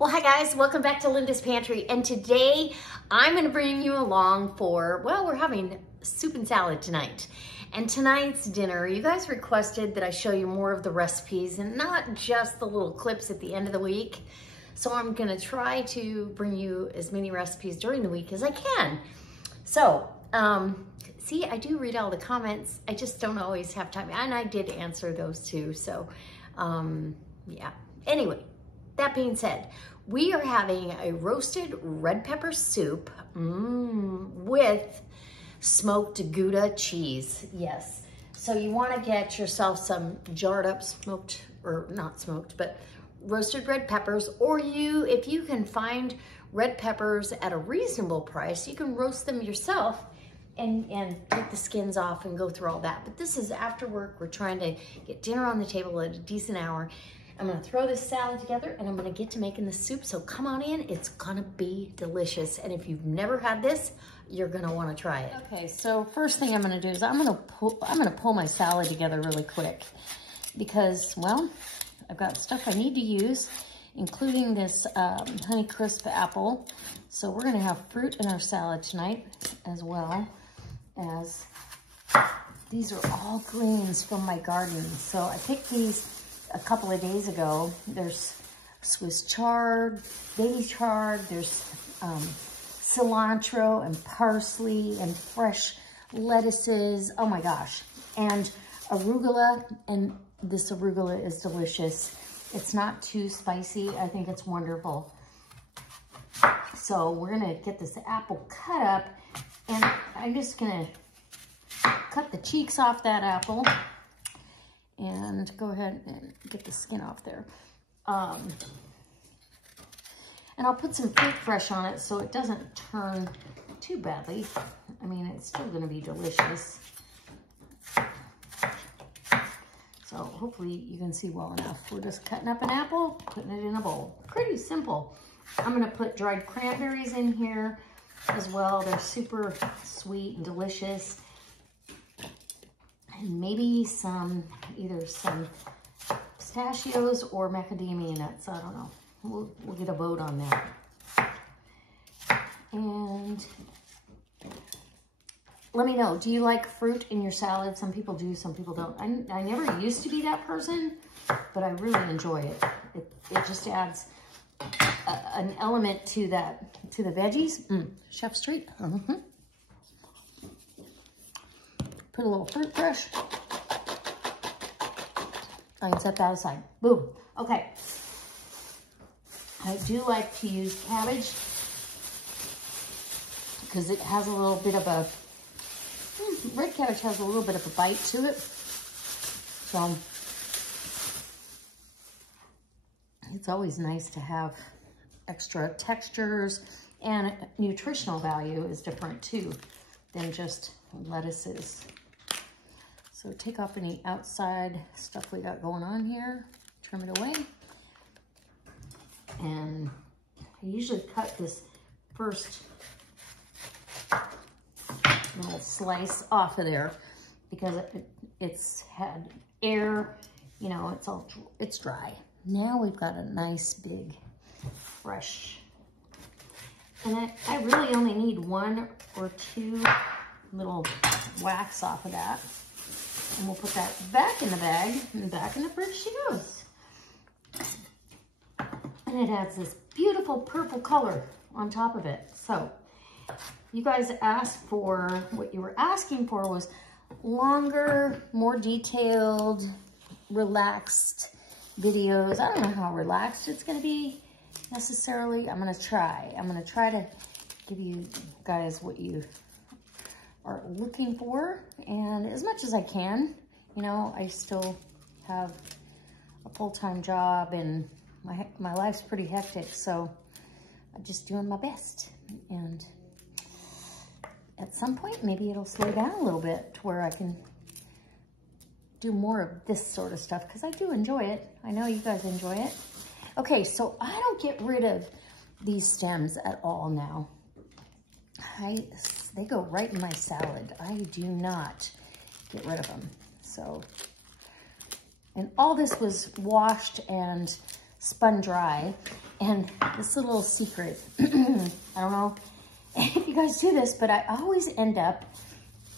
Well, hi guys, welcome back to Linda's Pantry. And today I'm gonna bring you along for, well, we're having soup and salad tonight. And tonight's dinner, you guys requested that I show you more of the recipes and not just the little clips at the end of the week. So I'm gonna try to bring you as many recipes during the week as I can. So, see, I do read all the comments. I just don't always have time. And I did answer those too, so yeah. Anyway, that being said, we are having a roasted red pepper soup with smoked Gouda cheese. Yes. So you want to get yourself some jarred up smoked, or not smoked, but roasted red peppers, or if you can find red peppers at a reasonable price, you can roast them yourself and take the skins off and go through all that. But this is after work. We're trying to get dinner on the table at a decent hour. I'm gonna throw this salad together and I'm gonna get to making the soup. So come on in, it's gonna be delicious. And if you've never had this, you're gonna wanna try it. Okay, so first thing I'm gonna do is I'm gonna pull my salad together really quick because, well, I've got stuff I need to use, including this Honeycrisp apple. So we're gonna have fruit in our salad tonight, as well as these are all greens from my garden. So I picked these a couple of days ago. There's Swiss chard, baby chard, there's cilantro and parsley and fresh lettuces. Oh my gosh. And arugula, and this arugula is delicious. It's not too spicy. I think it's wonderful. So we're gonna get this apple cut up, and I'm just gonna cut the cheeks off that apple and go ahead and get the skin off there. And I'll put some fruit fresh on it so it doesn't turn too badly. I mean, it's still gonna be delicious. So hopefully you can see well enough. We're just cutting up an apple, putting it in a bowl. Pretty simple. I'm gonna put dried cranberries in here as well. They're super sweet and delicious. And maybe either some pistachios or macadamia nuts. I don't know. We'll get a vote on that. And let me know, do you like fruit in your salad? Some people do, some people don't. I never used to be that person, but I really enjoy it. It just adds an element to the veggies. Chef's treat. Put a little fruit fresh. I can set that aside. Boom. Okay. I do like to use cabbage because it has a little bit of a, red cabbage has a little bit of a bite to it. So it's always nice to have extra textures, and nutritional value is different too than just lettuces. So take off any outside stuff we got going on here, trim it away. And I usually cut this first little slice off of there because it's had air, you know, it's dry. Now we've got a nice big fresh, and I really only need 1 or 2 little whacks off of that. And we'll put that back in the bag, and back in the fridge she goes. And it adds this beautiful purple color on top of it. So you guys asked for, what you were asking for was longer, more detailed, relaxed videos. I don't know how relaxed it's gonna be necessarily. I'm gonna try to give you guys what you are looking for, and as much as I can. You know, I still have a full-time job and my life's pretty hectic, so I'm just doing my best. And at some point, maybe it'll slow down a little bit to where I can do more of this sort of stuff, because I do enjoy it. I know you guys enjoy it. Okay, so I don't get rid of these stems at all now. They go right in my salad. I do not get rid of them. So, and all this was washed and spun dry. And this is a little secret. I don't know if you guys do this, but I always end up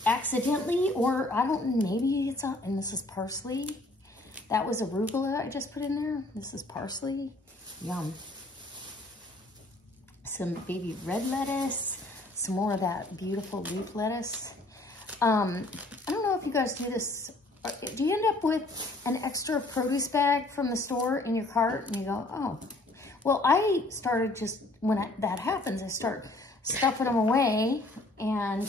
accidentally, or I don't, maybe it's a, and this is parsley. That was arugula I just put in there. This is parsley. Yum. Some baby red lettuce. Some more of that beautiful leaf lettuce. I don't know if you guys do this. Do you end up with an extra produce bag from the store in your cart and you go, oh, well, I started just, when that happens, I start stuffing them away, and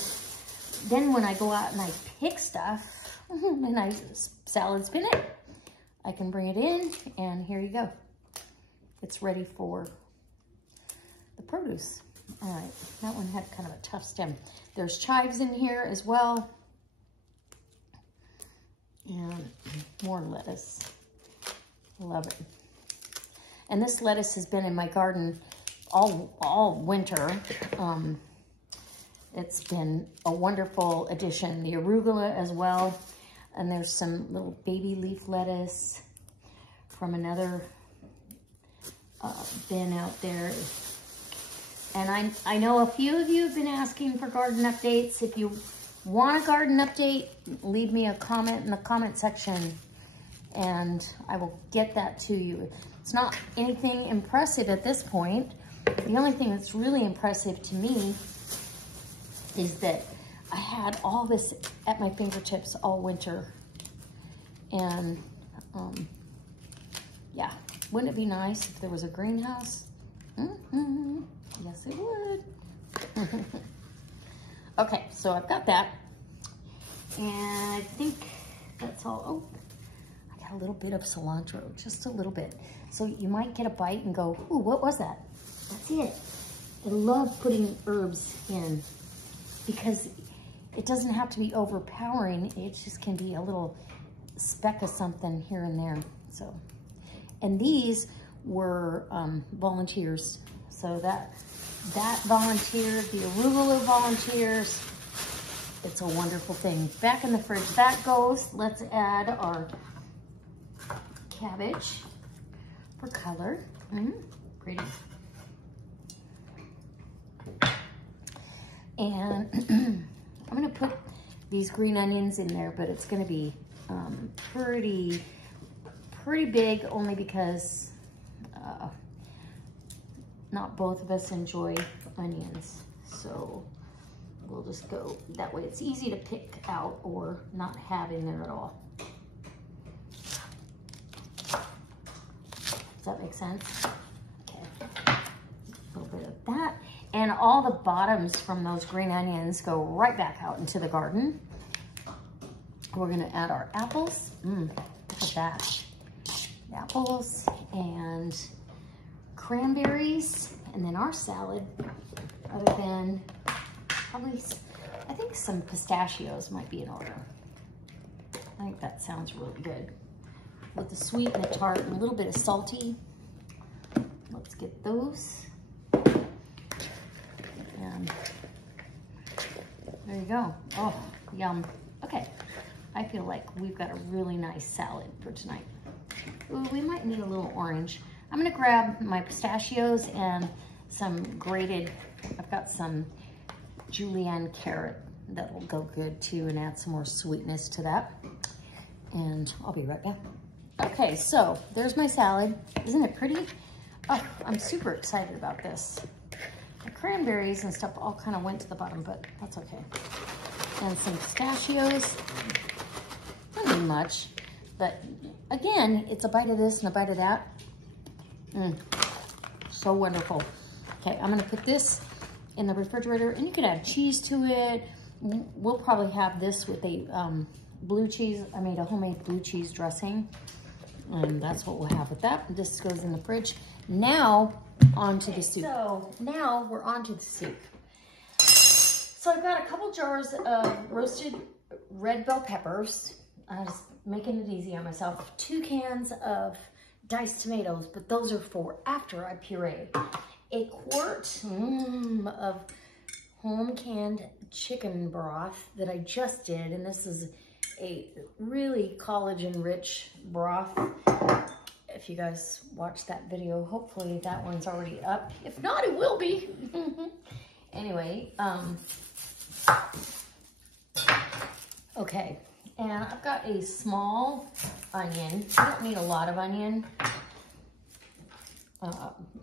then when I go out and I pick stuff and I salad spin it, I can bring it in, and here you go. It's ready for the produce. All right, that one had kind of a tough stem. There's chives in here as well. And more lettuce. Love it. And this lettuce has been in my garden all winter. It's been a wonderful addition. The arugula as well. And there's some little baby leaf lettuce from another bin out there. And I know a few of you have been asking for garden updates. If you want a garden update, leave me a comment in the comment section and I will get that to you. It's not anything impressive at this point. The only thing that's really impressive to me is that I had all this at my fingertips all winter. And yeah, wouldn't it be nice if there was a greenhouse? Yes, it would. Okay, so I've got that. And I think that's all. Oh, I got a little bit of cilantro, just a little bit. So you might get a bite and go, ooh, what was that? That's it. I love putting herbs in because it doesn't have to be overpowering. It just can be a little speck of something here and there. So, and these were volunteers. So that volunteered, the arugula volunteers. It's a wonderful thing. Back in the fridge that goes. Let's add our cabbage for color. Pretty. And I'm gonna put these green onions in there, but it's gonna be pretty big, only because not both of us enjoy onions. So we'll just go that way. It's easy to pick out or not have in there at all. Does that make sense? Okay, a little bit of that. And all the bottoms from those green onions go right back out into the garden. We're gonna add our apples. Look at that. Apples and cranberries, and then our salad, other than probably, I think some pistachios might be in order. I think that sounds really good. With the sweet and the tart and a little bit of salty. Let's get those. And there you go. Oh, yum. Okay, I feel like we've got a really nice salad for tonight. Ooh, we might need a little orange. I'm gonna grab my pistachios and some grated, I've got some julienne carrot that will go good too and add some more sweetness to that. And I'll be right back. Okay, so there's my salad. Isn't it pretty? Oh, I'm super excited about this. The cranberries and stuff all kind of went to the bottom, but that's okay. And some pistachios. Not really much, but again, it's a bite of this and a bite of that. So wonderful. Okay, I'm gonna put this in the refrigerator, and you could add cheese to it. We'll probably have this with a blue cheese. I made a homemade blue cheese dressing, and that's what we'll have with that. This goes in the fridge. Now, onto the soup. So now we're onto the soup. So I've got a couple jars of roasted red bell peppers. I'm just making it easy on myself. 2 cans of diced tomatoes, but those are for after I puree. A quart of home canned chicken broth that I just did, and this is a really collagen rich broth. if you guys watched that video. Hopefully that one's already up. If not, it will be. Anyway, okay. And I've got a small onion. You don't need a lot of onion.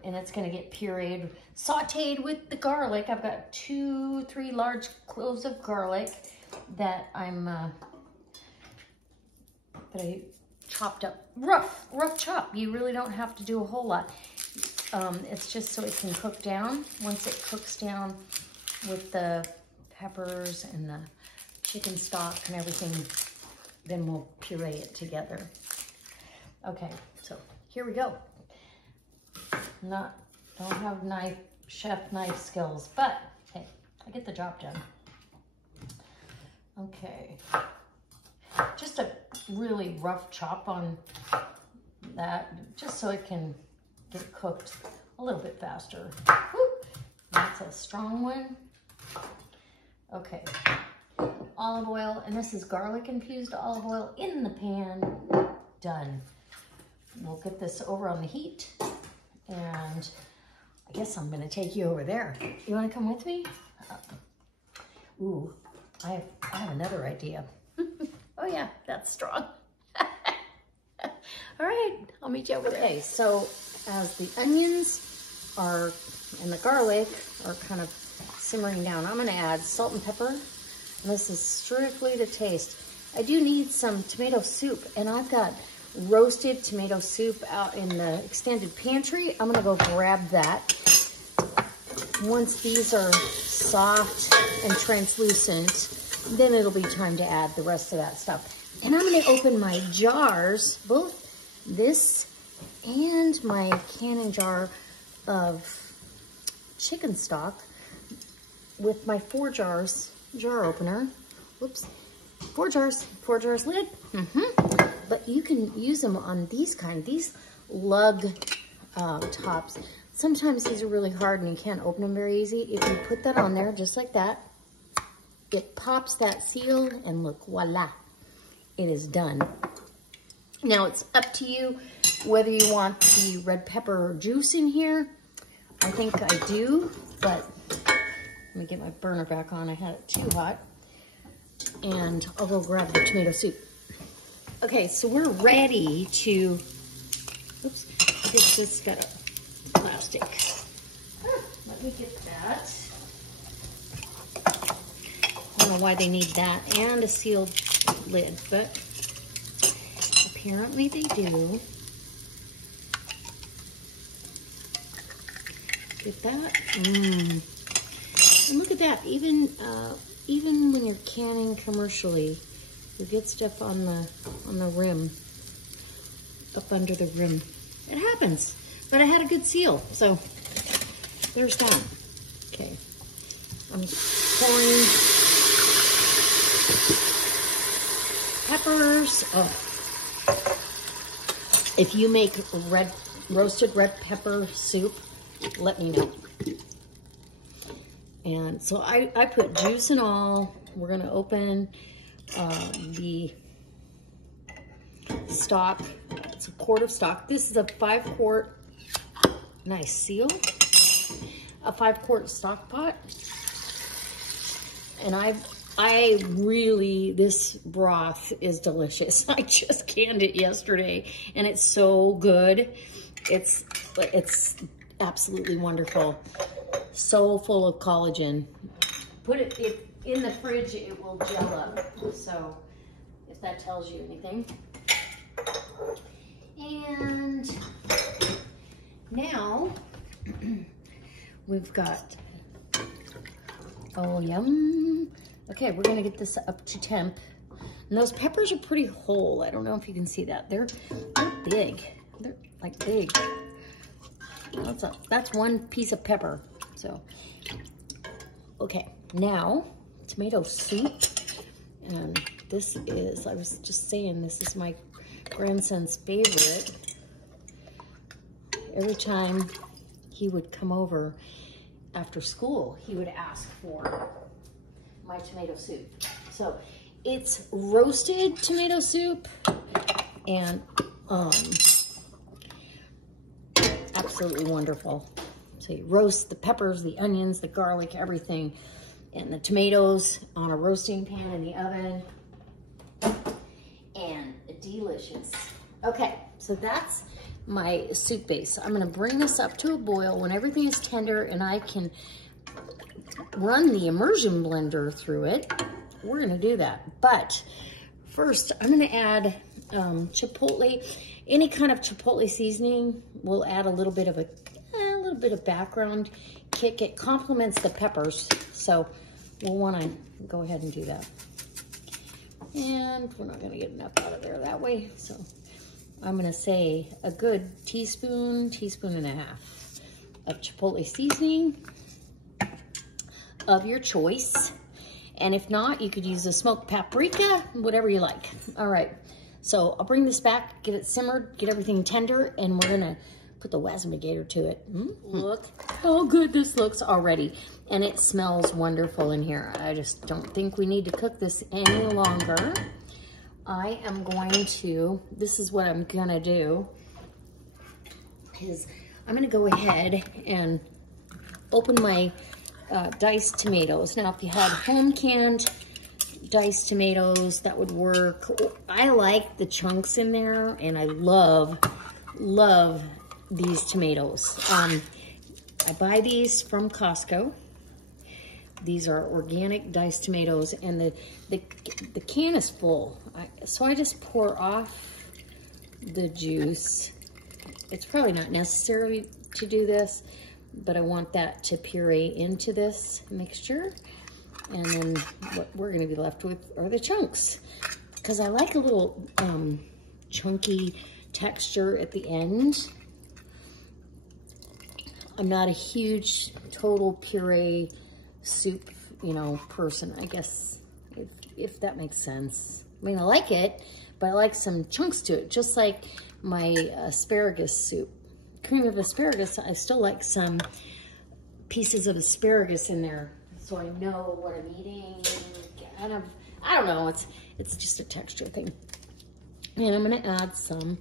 And it's gonna get pureed, sauteed with the garlic. I've got 2-3 large cloves of garlic that I chopped up, rough chop. You really don't have to do a whole lot. It's just so it can cook down. Once it cooks down with the peppers and the chicken stock and everything, then we'll puree it together. Okay, so here we go. Don't have chef knife skills, but hey, I get the job done. Okay, just a really rough chop on that, just so it can get cooked a little bit faster. Woo! That's a strong one. Okay, olive oil, and this is garlic infused olive oil in the pan. Done. We'll get this over on the heat, and I guess I'm gonna take you over there. You wanna come with me? Ooh, I have another idea. Oh yeah, that's strong. All right, I'll meet you over there. Okay, so as the onions and the garlic are kind of simmering down, I'm gonna add salt and pepper. And this is strictly to taste. I do need some tomato soup, and I've got roasted tomato soup out in the extended pantry. I'm gonna go grab that. Once these are soft and translucent, then it'll be time to add the rest of that stuff. And I'm gonna open my jars, both this and my canning jar of chicken stock, with my 4 jars jar opener. Whoops, 4 jars lid. But you can use them on these lug tops. Sometimes these are really hard and you can't open them very easy. If you put that on there just like that, it pops that seal, and look, voila, it is done. Now it's up to you whether you want the red pepper juice in here. I think I do, but let me get my burner back on. I had it too hot. And I'll go grab the tomato soup. Okay, so we're ready to, oops, this just got a plastic. Let me get that. I don't know why they need that and a sealed lid, but apparently they do. Get that? And look at that, even when you're canning commercially, you get stuff on the rim, up under the rim. It happens, but I had a good seal, so there's that. Okay, I'm pouring peppers. Oh, if you make roasted red pepper soup, let me know. And so I put juice and all. We're gonna open the stock. It's a quart of stock. This is a 5-quart, nice seal, a 5-quart stock pot. And I really, this broth is delicious. I just canned it yesterday and it's so good. It's absolutely wonderful. So full of collagen. Put it in the fridge, it will gel up. So if that tells you anything. And now we've got, oh yum. Okay, we're gonna get this up to temp. And those peppers are pretty whole. I don't know if you can see that. They're big. They're like big. That's one piece of pepper. So, okay, now tomato soup. And this is, I was just saying, this is my grandson's favorite. Every time he would come over after school, he would ask for my tomato soup. So it's roasted tomato soup, and absolutely wonderful. So you roast the peppers, the onions, the garlic, everything, and the tomatoes on a roasting pan in the oven. And delicious. Okay, so that's my soup base. I'm gonna bring this up to a boil when everything is tender and I can run the immersion blender through it. We're gonna do that. But first, I'm gonna add chipotle. Any kind of chipotle seasoning will add a little bit of background kick. It complements the peppers, so we'll wanna go ahead and do that. And we're not gonna get enough out of there that way, so I'm gonna say a good teaspoon and a half of chipotle seasoning of your choice. And if not, you could use a smoked paprika, whatever you like. All right, so I'll bring this back, get it simmered, get everything tender, and we're gonna put the wasmigator to it. Look how good this looks already. And it smells wonderful in here. I just don't think we need to cook this any longer. I am going to, this is what I'm gonna do, is I'm gonna go ahead and open my diced tomatoes. Now, if you had home canned diced tomatoes, that would work. I like the chunks in there, and I love these tomatoes. I buy these from Costco. These are organic diced tomatoes, and the can is full. So I just pour off the juice. It's probably not necessary to do this, but I want that to puree into this mixture. And then what we're gonna be left with are the chunks, because I like a little chunky texture at the end. I'm not a huge total puree soup, person, I guess, if that makes sense. I mean, I like it, but I like some chunks to it, just like my asparagus soup. Cream of asparagus, I still like some pieces of asparagus in there, so I know what I'm eating. Kind of, I don't know, it's just a texture thing. And I'm gonna add some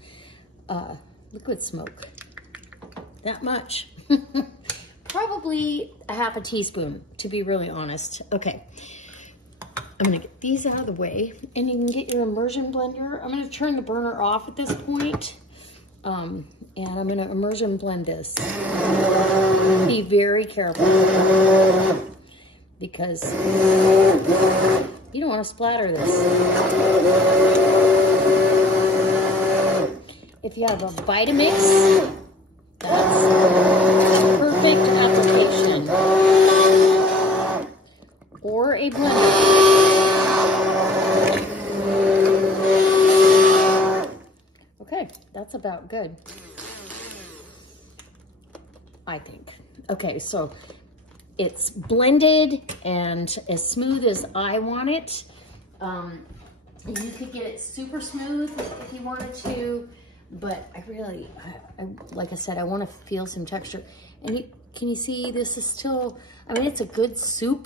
liquid smoke. That much. Probably a half a teaspoon, to be really honest. Okay, I'm gonna get these out of the way, and you can get your immersion blender. I'm gonna turn the burner off at this point, and I'm gonna immersion blend this. Be very careful, because you don't wanna splatter this. If you have a Vitamix, that's perfect application. Or a blender. Okay, that's about good, I think. Okay, so it's blended and as smooth as I want it. You could get it super smooth if you wanted to, but I really, like I said, I want to feel some texture. And can you see this is still, I mean, it's a good soup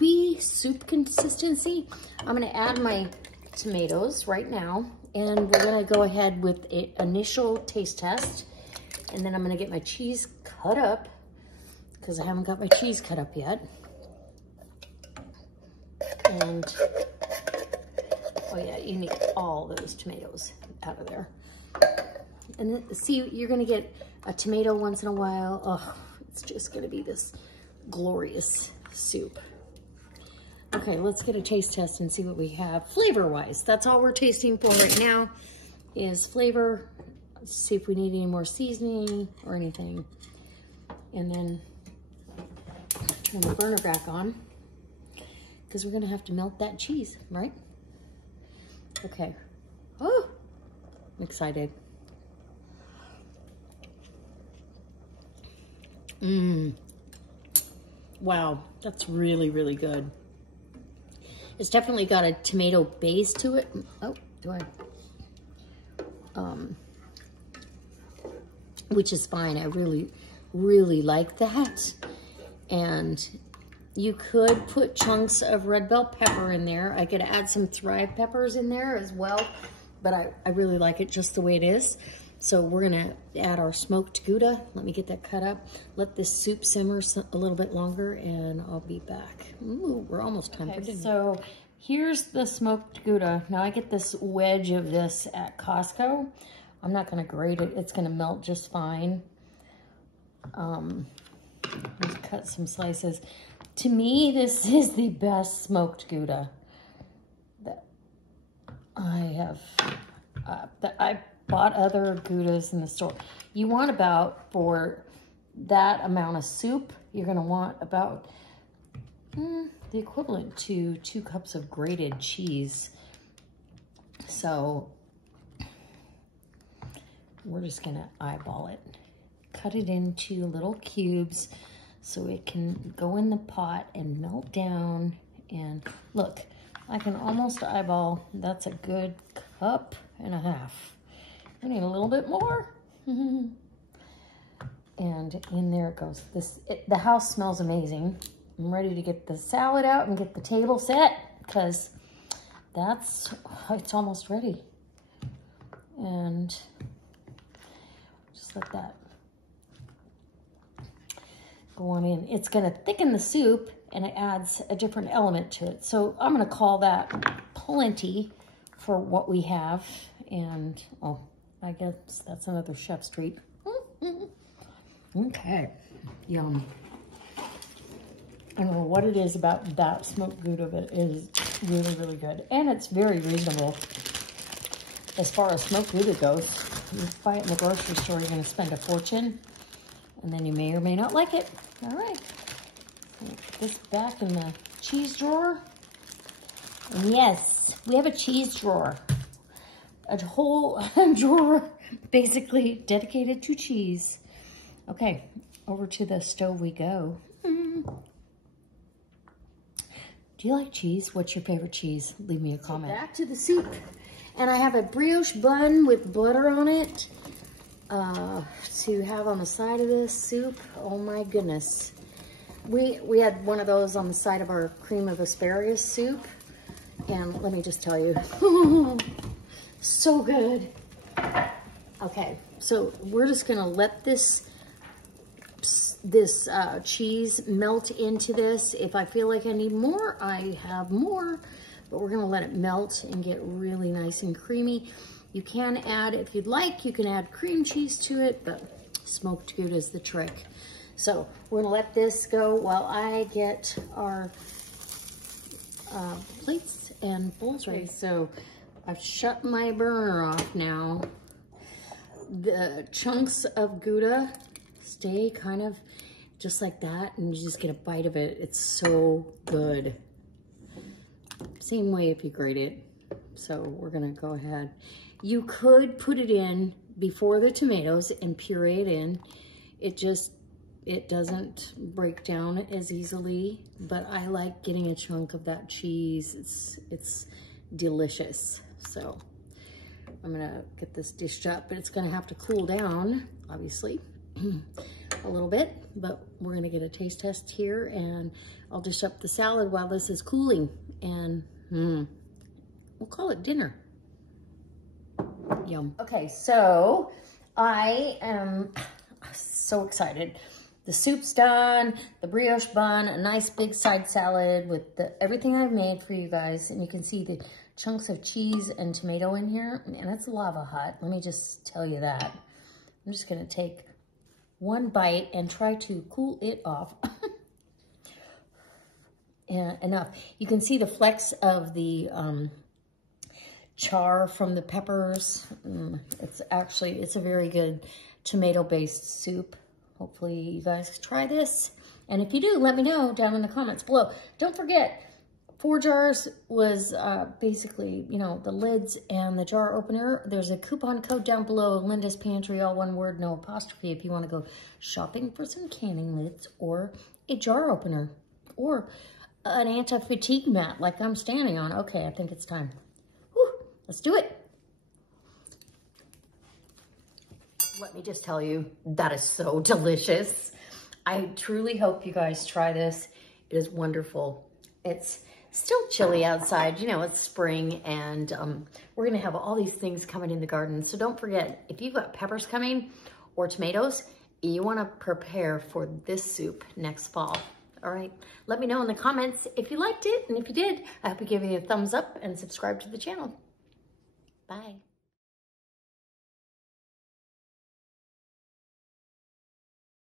consistency. I'm going to add my tomatoes right now, and we're going to go ahead with an initial taste test. And then I'm going to get my cheese cut up, because I haven't got my cheese cut up yet. And, oh yeah, you need all those tomatoes out of there. And then, see, you're gonna get a tomato once in a while. Oh, it's just gonna be this glorious soup. Okay, let's get a taste test and see what we have flavor-wise. That's all we're tasting for right now is flavor. Let's see if we need any more seasoning or anything. And then turn the burner back on, because we're gonna have to melt that cheese, right? Okay. Oh, I'm excited. Wow, that's really, really good. It's definitely got a tomato base to it. Oh, do I? Which is fine. I really, really like that. And you could put chunks of red bell pepper in there. I could add some Thrive peppers in there as well, but I really like it just the way it is. So we're gonna add our smoked Gouda. Let me get that cut up. Let this soup simmer a little bit longer and I'll be back. Ooh, we're almost time for dinner. So here's the smoked Gouda. Now I get this wedge of this at Costco. I'm not gonna grate it. It's gonna melt just fine. Let's cut some slices. To me, this is the best smoked Gouda that I have, that I bought other Goudas in the store. You want about, for that amount of soup, you're gonna want about the equivalent to 2 cups of grated cheese. So we're just gonna eyeball it. Cut it into little cubes so it can go in the pot and melt down. And look, I can almost eyeball. That's a good 1.5 cups. I need a little bit more. And in there it goes. The house smells amazing. I'm ready to get the salad out and get the table set because it's almost ready. And just let that go on in. It's gonna thicken the soup and it adds a different element to it. So I'm gonna call that plenty for what we have. And oh, I guess that's another chef's treat. Okay, yum. I don't know what it is about that smoked Gouda, but it is really, really good. And it's very reasonable as far as smoked Gouda goes. You buy it in the grocery store, you're gonna spend a fortune, and then you may or may not like it. All right, put this back in the cheese drawer. And yes, we have a cheese drawer. A whole drawer basically dedicated to cheese. Okay, over to the stove we go. Do you like cheese? What's your favorite cheese? Leave me a comment. Back to the soup. And I have a brioche bun with butter on it to have on the side of this soup. Oh my goodness. We had one of those on the side of our cream of asparagus soup. And let me just tell you, so good. Okay, so we're just gonna let this cheese melt into this. If I feel like I need more, I have more, but we're gonna let it melt and get really nice and creamy. You can add, if you'd like, you can add cream cheese to it, but smoked Gouda is the trick. So we're gonna let this go while I get our plates and bowls ready. So I've shut my burner off now. The chunks of Gouda stay kind of just like that, and you just get a bite of it. It's so good. Same way if you grate it. So we're gonna go ahead. You could put it in before the tomatoes and puree it in. It doesn't break down as easily, but I like getting a chunk of that cheese. It's delicious. So I'm gonna get this dished up, but it's gonna have to cool down, obviously, a little bit, but we're gonna get a taste test here, and I'll dish up the salad while this is cooling, and we'll call it dinner. Yum. Okay, so I am so excited. The soup's done, the brioche bun, a nice big side salad with everything I've made for you guys, and you can see the chunks of cheese and tomato in here, and it's lava hot. Let me just tell you that. I'm just gonna take one bite and try to cool it off. And enough. You can see the flecks of the char from the peppers. It's a very good tomato-based soup. Hopefully you guys try this. And if you do, let me know down in the comments below. Don't forget, 4 jars was basically, you know, the lids and the jar opener. There's a coupon code down below, Linda's Pantry, all one word, no apostrophe, if you want to go shopping for some canning lids or a jar opener or an anti-fatigue mat like I'm standing on. Okay, I think it's time. Whew, let's do it. Let me just tell you, that is so delicious. I truly hope you guys try this. It is wonderful. It's Still chilly outside, you know, it's spring, and we're gonna have all these things coming in the garden. So don't forget, if you've got peppers coming or tomatoes, you wanna prepare for this soup next fall. All right, let me know in the comments if you liked it, and if you did, I hope you give me a thumbs up and subscribe to the channel. Bye.